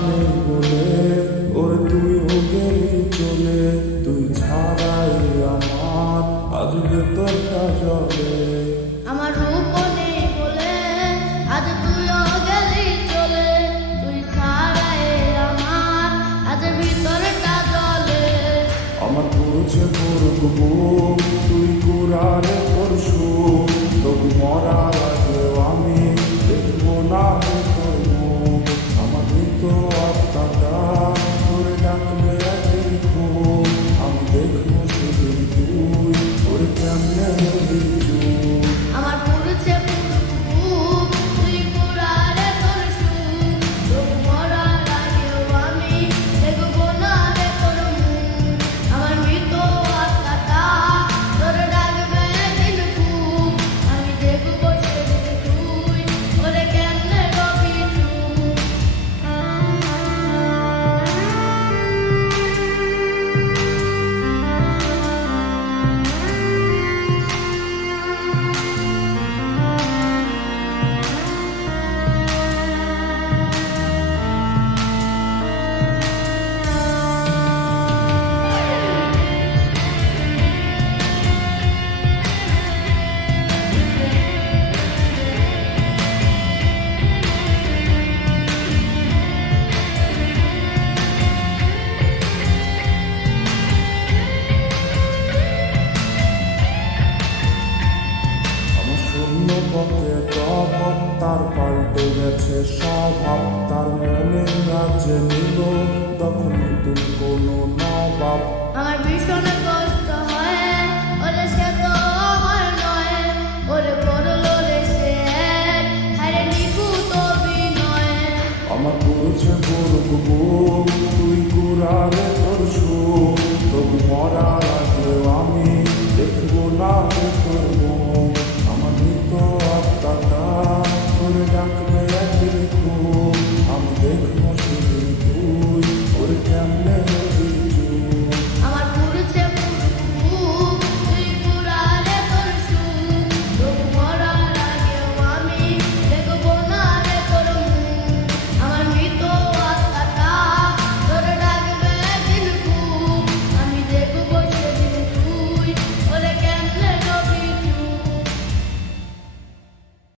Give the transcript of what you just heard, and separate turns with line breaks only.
নেই বলে ওর তুই গেলি চলে তুই ছাড়াই আমার
রূপ বলে আজ তুই গেলি চলে আমার আজ ভিতরটা
আমার তুই
কুরারে পথে প্রভাব তার পাল্টে গেছে স্বভাব। তার মনে রাজ্যে নিল তখন নতুন কোনো নবাব।
আমার ভীষণ